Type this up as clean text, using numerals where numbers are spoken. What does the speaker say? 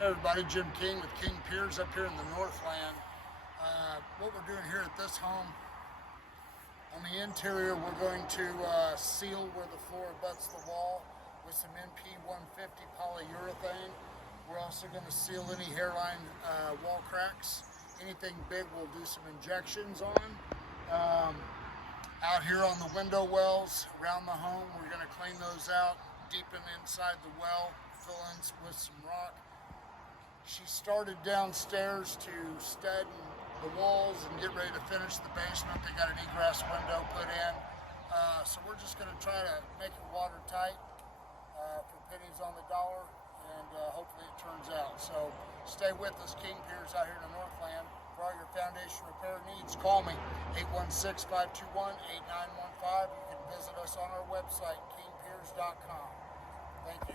Hey everybody, Jim King with King Piers up here in the Northland. What we're doing here at this home, on the interior we're going to seal where the floor abuts the wall with some NP 150 polyurethane. We're also going to seal any hairline wall cracks. Anything big we'll do some injections on. Out here on the window wells around the home, we're going to clean those out, deepen inside the well, fill in with some rock. She started downstairs to stud the walls and get ready to finish the basement. They got an egress window put in. So we're just going to try to make it watertight for pennies on the dollar, and hopefully it turns out. So stay with us, King Piers out here in the Northland. For all your foundation repair needs, call me, 816-521-8915. You can visit us on our website, kingpiers.com. Thank you.